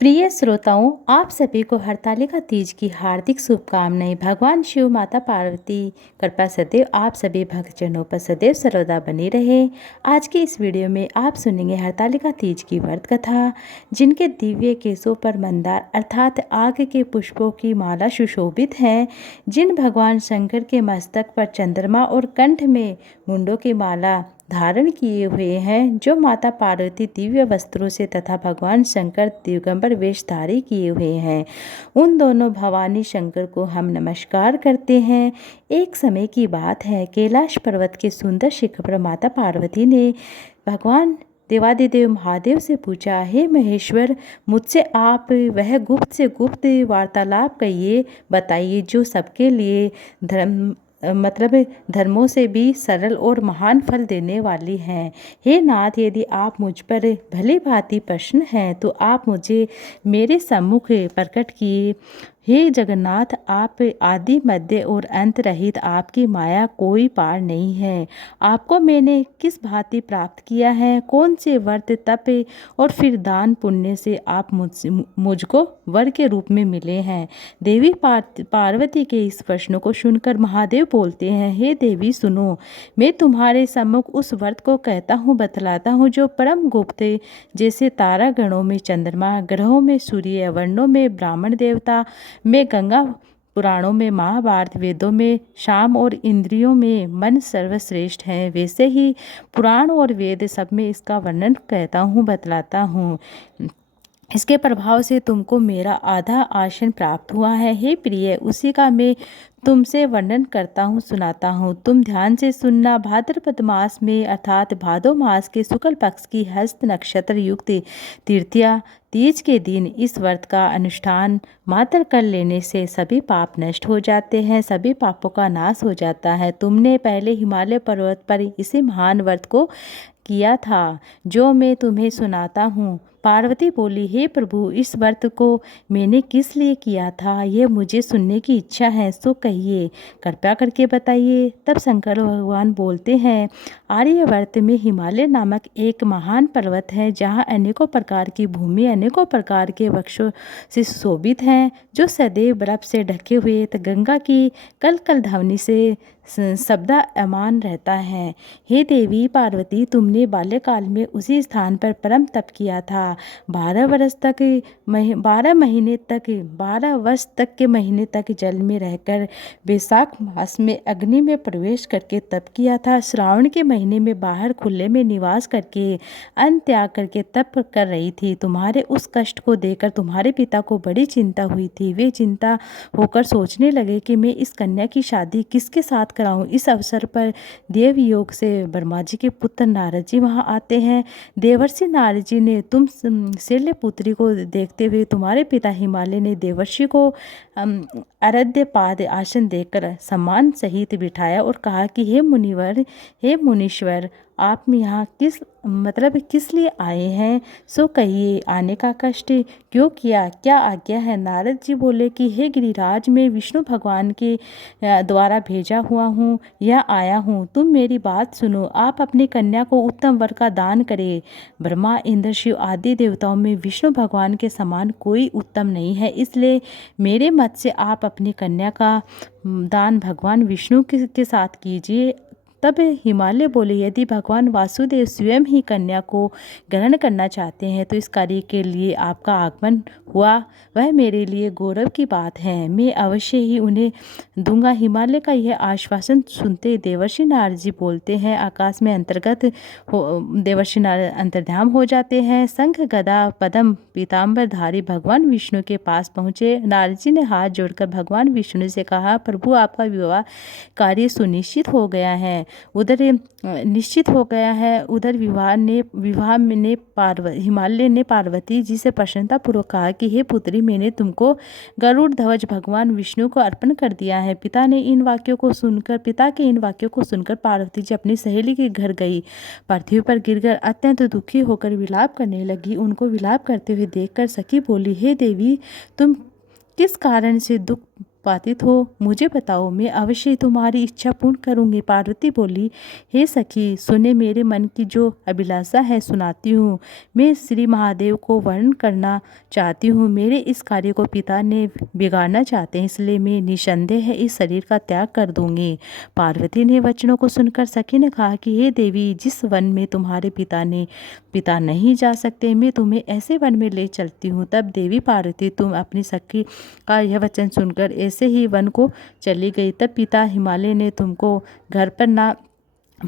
प्रिय श्रोताओं, आप सभी को हरतालिका तीज की हार्दिक शुभकामनाएं। भगवान शिव, माता पार्वती कृपा सदैव आप सभी भक्तजनों पर सदैव सर्वदा बनी रहे। आज की इस वीडियो में आप सुनेंगे हरतालिका तीज की व्रत कथा, जिनके दिव्य केशों पर मंदार अर्थात आग के पुष्पों की माला सुशोभित है, जिन भगवान शंकर के मस्तक पर चंद्रमा और कंठ में मुंडों की माला धारण किए हुए हैं, जो माता पार्वती दिव्य वस्त्रों से तथा भगवान शंकर दिगंबर वेशधारी किए हुए हैं, उन दोनों भवानी शंकर को हम नमस्कार करते हैं। एक समय की बात है, कैलाश पर्वत के सुंदर शिखर पर माता पार्वती ने भगवान देवादिदेव महादेव से पूछा, हे महेश्वर, मुझसे आप वह गुप्त से गुप्त वार्तालाप कहिए, बताइए जो सबके लिए धर्मों से भी सरल और महान फल देने वाली हैं। हे नाथ, यदि आप मुझ पर भली भांति प्रसन्न हैं तो आप मुझे मेरे सम्मुख प्रकट किए। हे जगन्नाथ, आप आदि मध्य और अंत रहित, आपकी माया कोई पार नहीं है। आपको मैंने किस भांति प्राप्त किया है, कौन से व्रत तप और फिर दान पुण्य से आप मुझको वर के रूप में मिले हैं। देवी पार्वती के इस प्रश्न को सुनकर महादेव बोलते हैं, हे देवी सुनो, मैं तुम्हारे सम्मुख उस व्रत को कहता हूँ, बतलाता हूँ, जो परम गुप्त, जैसे तारा गणों में चंद्रमा, ग्रहों में सूर्य, वर्णों में ब्राह्मण देवता, में गंगा, पुराणों में महाभारत, वेदों में शाम और इंद्रियों में मन सर्वश्रेष्ठ है, वैसे ही पुराण और वेद सब में इसका वर्णन कहता हूँ, बतलाता हूँ। इसके प्रभाव से तुमको मेरा आधा आसन प्राप्त हुआ है। हे प्रिय, उसी का मैं तुमसे वर्णन करता हूँ, सुनाता हूँ। तुम ध्यान से सुनना। भाद्रपद मास में अर्थात भादो मास के शुक्ल पक्ष की हस्त नक्षत्र युक्त तृतीया तीज के दिन इस व्रत का अनुष्ठान मात्र कर लेने से सभी पाप नष्ट हो जाते हैं, सभी पापों का नाश हो जाता है। तुमने पहले हिमालय पर्वत पर इसी महान व्रत को किया था, जो मैं तुम्हें सुनाता हूँ। पार्वती बोली, हे प्रभु, इस व्रत को मैंने किस लिए किया था, यह मुझे सुनने की इच्छा है, सो कहिए, कृपया करके बताइए। तब शंकर भगवान बोलते हैं, आर्यवर्त में हिमालय नामक एक महान पर्वत है, जहाँ अनेकों प्रकार की भूमि अनेकों प्रकार के वृक्षों से सुशोभित हैं, जो सदैव बर्फ से ढके हुए गंगा की कल कल ध्वनि से शब्दा अमान रहता है। हे देवी पार्वती, तुमने बाल्यकाल में उसी स्थान पर परम तप किया था। 12 वर्ष तक के महीने तक जल में रहकर वैशाख मास में अग्नि में प्रवेश करके तप किया था। श्रावण के महीने में बाहर खुले में निवास करके अन्न त्याग करके तप कर रही थी। तुम्हारे उस कष्ट को देखकर तुम्हारे पिता को बड़ी चिंता हुई थी। वे चिंता होकर सोचने लगे कि मैं इस कन्या की शादी किसके साथ कराऊं। इस अवसर पर देव योग से ब्रह्मा जी के पुत्र नारद जी वहां आते हैं। देवर्षि नारद जी ने तुम शैल्य पुत्री को देखते हुए तुम्हारे पिता हिमालय ने देवर्षि को आराध्य पाद आसन देकर सम्मान सहित बिठाया और कहा कि हे मुनिवर, हे मुनीश्वर, आप यहाँ किस लिए आए हैं, सो कहिए, आने का कष्ट क्यों किया, क्या आज्ञा है। नारद जी बोले कि हे गिरिराज, मैं विष्णु भगवान के द्वारा भेजा हुआ हूँ, यह आया हूँ, तुम मेरी बात सुनो। आप अपनी कन्या को उत्तम वर का दान करें। ब्रह्मा, इंद्र, शिव आदि देवताओं में विष्णु भगवान के समान कोई उत्तम नहीं है, इसलिए मेरे मत से आप अपनी कन्या का दान भगवान विष्णु के साथ कीजिए। तब हिमालय बोले, यदि भगवान वासुदेव स्वयं ही कन्या को ग्रहण करना चाहते हैं तो इस कार्य के लिए आपका आगमन हुआ वह मेरे लिए गौरव की बात है, मैं अवश्य ही उन्हें दूंगा। हिमालय का यह आश्वासन सुनते देवर्षि नारद जी बोलते हैं, आकाश में देवर्षि नारद अंतर्धान हो जाते हैं। शंख गदा पद्म पीताम्बरधारी भगवान विष्णु के पास पहुँचे। नारद जी ने हाथ जोड़कर भगवान विष्णु से कहा, प्रभु, आपका विवाह कार्य सुनिश्चित हो गया है। उधर हिमालय ने पार्वती जी से प्रसन्नतापूर्वक कहा कि हे पुत्री, मैंने तुमको गरुड़ ध्वज भगवान विष्णु को अर्पण कर दिया है। पिता के इन वाक्यों को सुनकर पार्वती जी अपनी सहेली के घर गई। पृथ्वी पर गिरकर अत्यंत दुखी होकर विलाप करने लगी। उनको विलाप करते हुए देखकर सखी बोली, हे देवी, तुम किस कारण से दुख पक्षपातित हो? मुझे बताओ, मैं अवश्य तुम्हारी इच्छा पूर्ण करूँगी। पार्वती बोली, हे सखी, सुने, मेरे मन की जो अभिलाषा है सुनाती हूँ। मैं श्री महादेव को वर्णन करना चाहती हूँ। मेरे इस कार्य को पिता ने बिगाड़ना चाहते हैं, इसलिए मैं निसंदेह इस शरीर का त्याग कर दूंगी। पार्वती ने वचनों को सुनकर सखी ने कहा कि हे देवी, जिस वन में तुम्हारे पिता नहीं जा सकते, मैं तुम्हें ऐसे वन में ले चलती हूँ। तब देवी पार्वती तुम अपनी सखी का यह वचन सुनकर ऐसे ही वन को चली गई। तब पिता हिमालय ने तुमको घर पर ना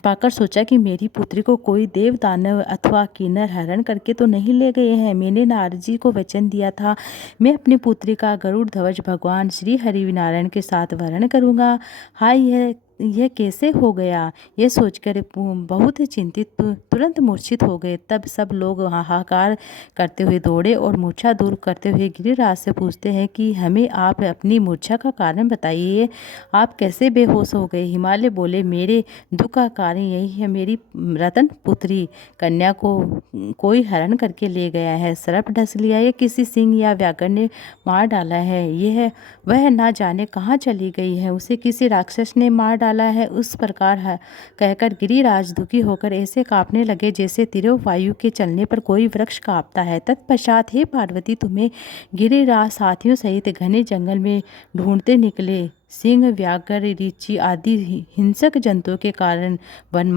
पाकर सोचा कि मेरी पुत्री को कोई देव दानव अथवा किन्नर हरण करके तो नहीं ले गए हैं। मैंने नारद जी को वचन दिया था, मैं अपनी पुत्री का गरुड़ ध्वज भगवान श्री हरिनारायण के साथ वरण करूँगा। हाय, यह कैसे हो गया? यह सोचकर बहुत ही चिंतित तुरंत मूर्छित हो गए। तब सब लोग हाहाकार करते हुए दौड़े और मूर्छा दूर करते हुए गिरिराज से पूछते हैं कि हमें आप अपनी मूर्छा का कारण बताइए, आप कैसे बेहोश हो गए? हिमालय बोले, मेरे दुख का कारण यही है, मेरी रतन पुत्री कन्या को कोई हरण करके ले गया है, सर्प डस लिया या किसी सिंह या व्याघ्र ने मार डाला है। वह ना जाने कहाँ चली गई है, उसे किसी राक्षस ने मार डाला है। उस प्रकार है कहकर गिरिराज दुखी होकर ऐसे कांपने लगे जैसे तीव्र वायु के चलने पर कोई वृक्ष कांपता है। तत्पश्चात हे पार्वती, तुम्हें गिरिराज साथियों सहित घने जंगल में ढूंढते निकले। सिंह, व्याघ्र, रीछी आदि हिंसक जंतुओं के कारण वन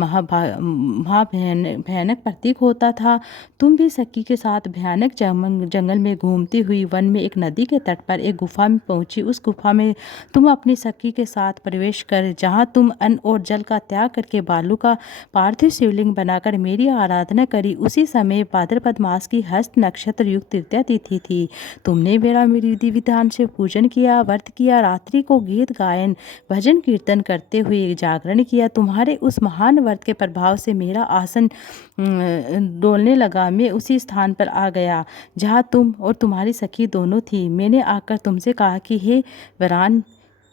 भयानक प्रतीक होता था। तुम भी सखी के साथ भयानक जंगल में घूमती हुई वन में एक नदी के तट पर एक गुफा में पहुंची। उस गुफा में तुम अपनी सखी के साथ प्रवेश कर जहां तुम अन्न और जल का त्याग करके बालू का पार्थिव शिवलिंग बनाकर मेरी आराधना करी, उसी समय भाद्रपद मास की हस्त नक्षत्र युक्त तृतीया तिथि थी। तुमने मेरा विधि विधान से पूजन किया, व्रत किया, रात्रि को गीत गायन भजन कीर्तन करते हुए जागरण किया। तुम्हारे उस महान व्रत के प्रभाव से मेरा आसन डोलने लगा। मैं उसी स्थान पर आ गया जहाँ तुम और तुम्हारी सखी दोनों थी। मैंने आकर तुमसे कहा कि हे वरान,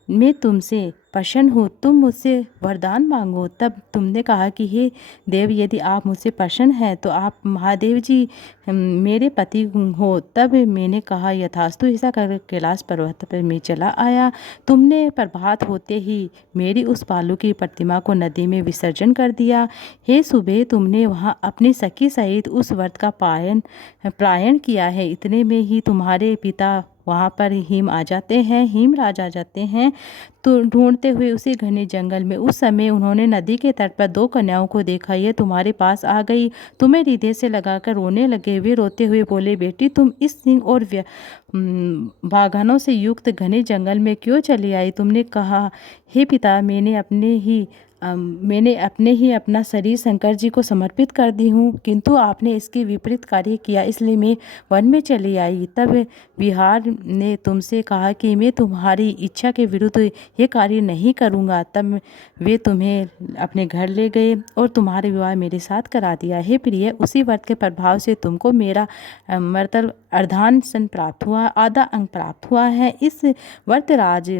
मैं तुमसे प्रसन्न हूँ, तुम मुझसे वरदान मांगो। तब तुमने कहा कि हे देव, यदि आप मुझसे प्रसन्न हैं तो आप महादेव जी मेरे पति हो। तब मैंने कहा, यथास्तु। ऐसा कर कैलाश पर्वत पर मैं चला आया। तुमने प्रभात होते ही मेरी उस बालू की प्रतिमा को नदी में विसर्जन कर दिया। हे सुबह, तुमने वहाँ अपनी सखी सहित उस व्रत का पारायण किया है। इतने में ही तुम्हारे पिता वहाँ पर हिमराज आ जाते हैं तो ढूंढते हुए उसी घने जंगल में। उस समय उन्होंने नदी के तट पर दो कन्याओं को देखा। ये तुम्हारे पास आ गई, तुम्हें हृदय से लगाकर रोने लगे। वे रोते हुए बोले, बेटी, तुम इस सिंह और बाघनों से युक्त घने जंगल में क्यों चली आई? तुमने कहा, हे पिता, मैंने अपने ही अपना शरीर शंकर जी को समर्पित कर दी हूँ, किंतु आपने इसके विपरीत कार्य किया, इसलिए मैं वन में चली आई। तब विहार ने तुमसे कहा कि मैं तुम्हारी इच्छा के विरुद्ध ये कार्य नहीं करूँगा। तब वे तुम्हें अपने घर ले गए और तुम्हारा विवाह मेरे साथ करा दिया। हे प्रिय, उसी व्रत के प्रभाव से तुमको मेरा मतलब अर्धांशन प्राप्त हुआ, आधा अंग प्राप्त हुआ है। इस व्रतराज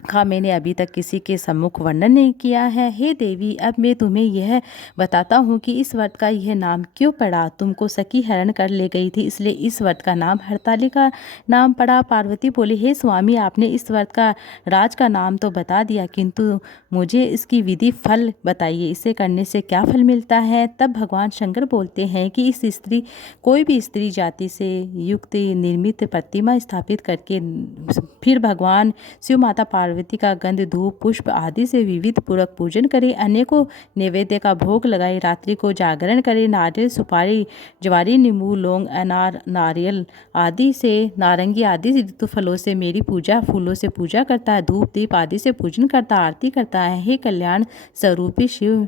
का मैंने अभी तक किसी के सम्मुख वर्णन नहीं किया है। हे देवी, अब मैं तुम्हें यह बताता हूँ कि इस व्रत का यह नाम क्यों पड़ा। तुमको सखी हरण कर ले गई थी, इसलिए इस व्रत का नाम हरतालिका नाम पड़ा। पार्वती बोली, हे स्वामी, आपने इस व्रत का राज का नाम तो बता दिया, किंतु मुझे इसकी विधि फल बताइए, इसे करने से क्या फल मिलता है। तब भगवान शंकर बोलते हैं कि कोई भी स्त्री जाति से युक्त निर्मित प्रतिमा स्थापित करके फिर भगवान शिव माता पार्वती का गंध, धूप, पुष्प आदि से विविध पूर्वक पूजन करे, अनेकों नैवेद्य का भोग लगाए, रात्रि को जागरण करे, नारियल, सुपारी, ज्वारी, नींबू, लौंग, अनार, नारियल आदि से, नारंगी आदि ऋतु फलों से मेरी पूजा, फूलों से पूजा करता है, धूप दीप आदि से पूजन करता, आरती करता है। हे कल्याण स्वरूपी शिव,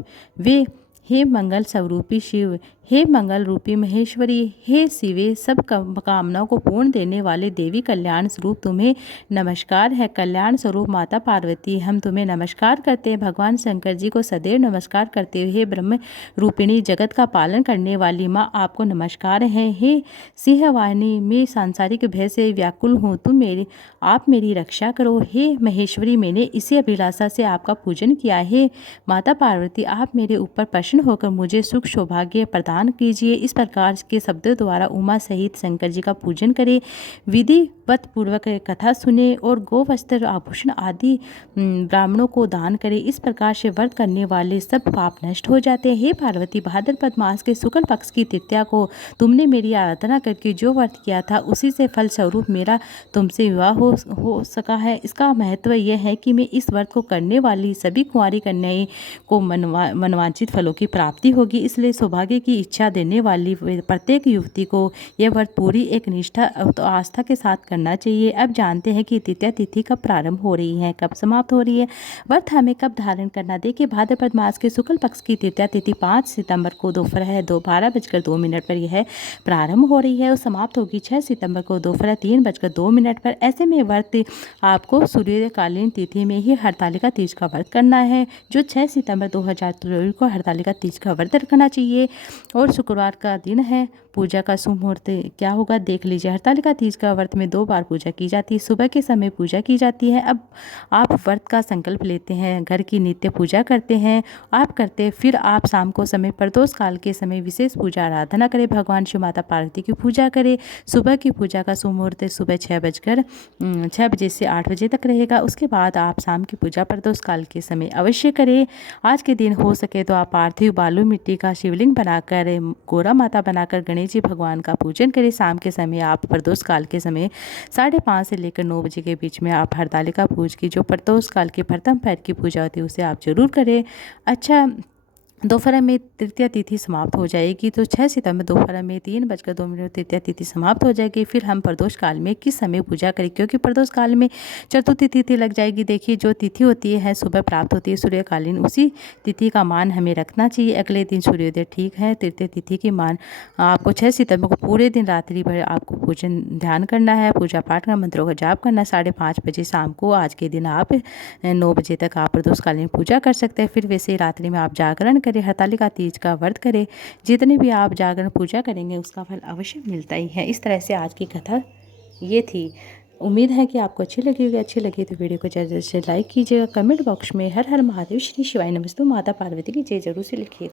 हे मंगल स्वरूपी शिव, हे मंगल रूपी महेश्वरी, हे शिवे, सब कामनाओं को पूर्ण देने वाले देवी कल्याण स्वरूप, तुम्हें नमस्कार है। कल्याण स्वरूप माता पार्वती, हम तुम्हें नमस्कार करते हैं। भगवान शंकर जी को सदैव नमस्कार करते हुए ब्रह्म रूपिणी, जगत का पालन करने वाली माँ, आपको नमस्कार है। हे सिंहवाहिनी, मैं सांसारिक भय से व्याकुल हूँ, आप मेरी रक्षा करो। हे महेश्वरी, मैंने इसी अभिलाषा से आपका पूजन किया है। माता पार्वती, आप मेरे ऊपर प्रसन्न होकर मुझे सुख सौभाग्य प्रदान दान कीजिए। इस प्रकार के शब्दों द्वारा उमा सहित शंकर जी का पूजन करें। विधिवत पूर्वक कथा सुने और गो वस्त्र आभूषण आदि ब्राह्मणों को दान करें। इस प्रकार से व्रत करने वाले सब पाप नष्ट हो जाते हैं। हे पार्वती, भाद्रपद मास के शुक्ल पक्ष की तृतीया को तुमने मेरी आराधना करके जो व्रत किया था उसी से फल स्वरूप मेरा तुमसे विवाह हो सका है। इसका महत्व यह है कि मैं इस व्रत को करने वाली सभी कुंवारी कन्याएं को मनवांछित फलों की प्राप्ति होगी। इसलिए सौभाग्य की इच्छा देने वाली प्रत्येक युवती को यह व्रत पूरी एक निष्ठा तो आस्था के साथ करना चाहिए। अब जानते हैं कि तृतीया तिथि कब प्रारंभ हो रही है, कब समाप्त हो रही है। व्रत हमें कब धारण करना। देखिए, भाद्रपद मास के शुक्ल पक्ष की तृतीया तिथि 5 सितंबर को दोपहर 12:02 पर यह प्रारंभ हो रही है और समाप्त होगी 6 सितंबर को दोपहर 3:02 पर। ऐसे में व्रत आपको सूर्यकालीन तिथि में ही हरतालिका तीज का व्रत करना है, जो 6 सितंबर 2023 को हरतालिका तीज का व्रत रखना चाहिए और शुक्रवार का दिन है। पूजा का शुभ मुहूर्त क्या होगा देख लीजिए। हरतालिका तीज का व्रत में 2 बार पूजा की जाती है। सुबह के समय पूजा की जाती है। अब आप व्रत का संकल्प लेते हैं, घर की नित्य पूजा करते हैं, फिर आप शाम को समय प्रदोष काल के समय विशेष पूजा आराधना करें। भगवान शिव माता पार्वती की पूजा करें। सुबह की पूजा का शुभ मुहूर्त सुबह 6 बजे से 8 बजे तक रहेगा। उसके बाद आप शाम की पूजा प्रदोष काल के समय अवश्य करें। आज के दिन हो सके तो आप पार्थिव बालू मिट्टी का शिवलिंग बनाकर, गोरा माता बनाकर गणेश जी भगवान का पूजन करें। शाम के समय आप प्रदोष काल के समय 5:30 से लेकर 9 बजे के बीच में आप हरतालिका पूज की जो प्रदोष काल की प्रथम पैर की पूजा होती है उसे आप जरूर करें। अच्छा, दोपहर में तृतीया तिथि समाप्त हो जाएगी, तो 6 सितंबर दोपहर में 3:02 तृतीया तिथि समाप्त हो जाएगी। फिर हम प्रदोष काल में किस समय पूजा करें, क्योंकि प्रदोष काल में चतुर्थी तिथि लग जाएगी। देखिए, जो तिथि होती है सुबह प्राप्त होती है सूर्यकालीन, उसी तिथि का मान हमें रखना चाहिए। अगले दिन सूर्योदय ठीक है। तृतीय तिथि की मान आपको 6 सितंबर को पूरे दिन रात्रि भर आपको पूजन ध्यान करना है, पूजा पाठ का मंत्रों का जाप करना। 5:30 बजे शाम को आज के दिन आप 9 बजे तक आप प्रदोषकालीन पूजा कर सकते हैं। फिर वैसे ही रात्रि में आप जागरण करें, हरतालिका तीज का व्रत करें। जितने भी आप जागरण पूजा करेंगे उसका फल अवश्य मिलता ही है। इस तरह से आज की कथा ये थी। उम्मीद है कि आपको अच्छी लगी होगी। अच्छी लगी तो वीडियो को ज़्यादा से लाइक कीजिएगा। कमेंट बॉक्स में हर हर महादेव, श्री शिवाय नमस्तु, माता पार्वती की जय जरूर से लिखिए।